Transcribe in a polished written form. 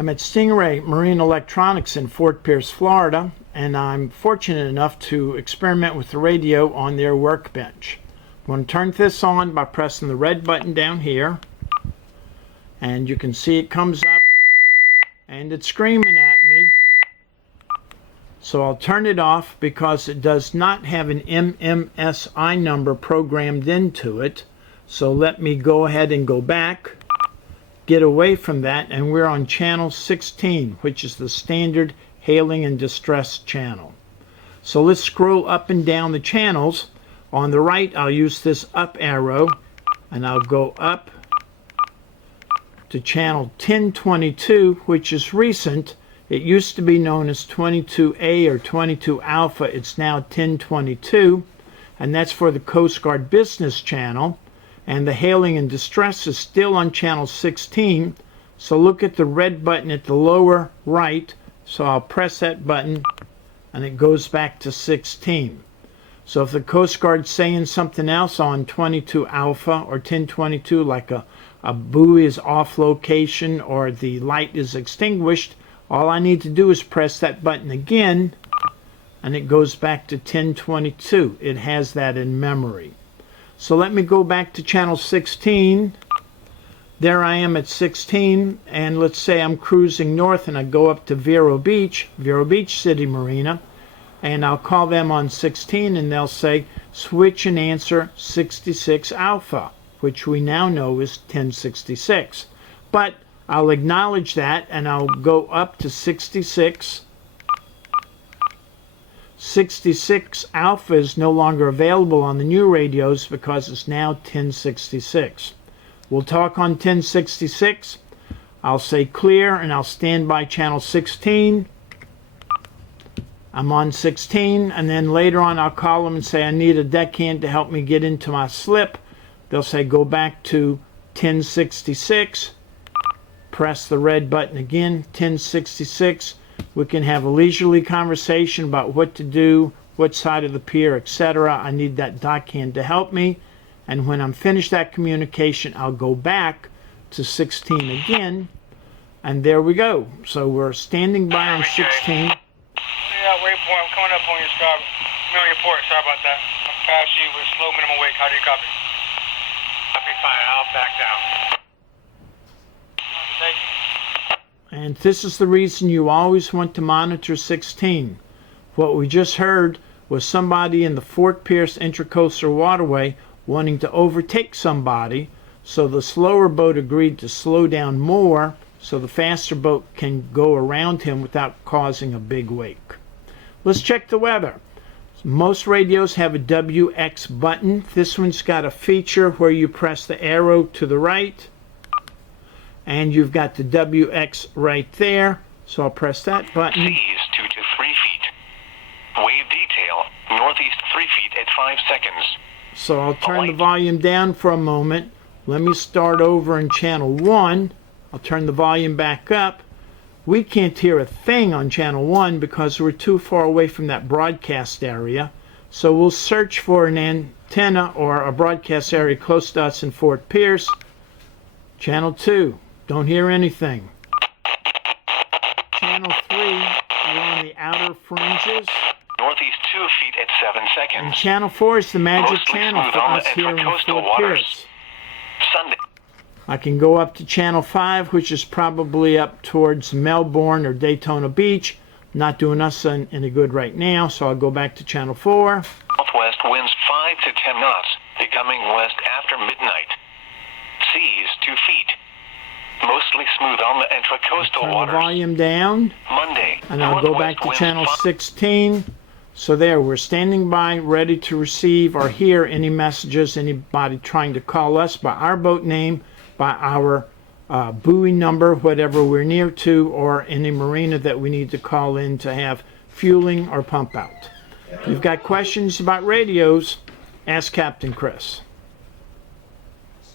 I'm at Stingray Marine Electronics in Fort Pierce, Florida, and I'm fortunate enough to experiment with the radio on their workbench. I'm going to turn this on by pressing the red button down here, and you can see it comes up and it's screaming at me. So I'll turn it off because it does not have an MMSI number programmed into it. So let me go ahead and go back, get away from that, and we're on channel 16, which is the standard hailing and distress channel. So let's scroll up and down the channels. On the right, I'll use this up arrow, and I'll go up to channel 1022, which is recent. It used to be known as 22A or 22 Alpha. It's now 1022, and that's for the Coast Guard Business Channel. And the hailing and distress is still on channel 16. So look at the red button at the lower right. So I'll press that button and it goes back to 16. So if the Coast Guard's saying something else on 22 Alpha or 1022, like a buoy is off location or the light is extinguished, all I need to do is press that button again and it goes back to 1022. It has that in memory. So let me go back to channel 16. There I am at 16, and let's say I'm cruising north and I go up to Vero Beach City Marina, and I'll call them on 16 and they'll say switch and answer 66 Alpha, which we now know is 1066. But I'll acknowledge that and I'll go up to 66. 66 Alpha is no longer available on the new radios because it's now 1066. We'll talk on 1066. I'll say clear and I'll stand by channel 16. I'm on 16, and then later on I'll call them and say I need a deckhand to help me get into my slip. They'll say go back to 1066. Press the red button again, 1066. We can have a leisurely conversation about what to do, what side of the pier, etc. I need that deckhand to help me. And when I'm finished that communication, I'll go back to 16 again. And there we go. So we're standing by on 16. Yeah, waypoint. I'm coming up on your starboard. On your port. Sorry about that. I'm past you with slow minimum wake. How do you copy? Copy, fine. I'll back down. Thank you. And this is the reason you always want to monitor 16. What we just heard was somebody in the Fort Pierce Intracoastal Waterway wanting to overtake somebody, so the slower boat agreed to slow down more so the faster boat can go around him without causing a big wake. Let's check the weather. Most radios have a WX button. This one's got a feature where you press the arrow to the right, and you've got the WX right there, so I'll press that button. Seas 2 to 3 feet. Wave detail, northeast 3 feet at 5 seconds. So I'll turn the volume down for a moment. Let me start over in channel 1. I'll turn the volume back up. We can't hear a thing on channel 1 because we're too far away from that broadcast area. So we'll search for an antenna or a broadcast area close to us in Fort Pierce. Channel 2. Don't hear anything. Channel 3, we're on the outer fringes. Northeast 2 feet at 7 seconds. And channel 4 is the magic Mostly channel smooth for on us the here in intracoastal Fort waters. Pierce. Sunday. I can go up to channel 5, which is probably up towards Melbourne or Daytona Beach. Not doing us any good right now, so I'll go back to channel 4. Southwest winds 5 to 10 knots, becoming west after midnight. Seas 2 feet. Mostly smooth on the intracoastal Turn the waters. volume down, Monday. and I'll go back to channel 16. So there, we're standing by, ready to receive or hear any messages, anybody trying to call us by our boat name, by our buoy number, whatever we're near to, or any marina that we need to call in to have fueling or pump out. If you've got questions about radios, ask Captain Chris.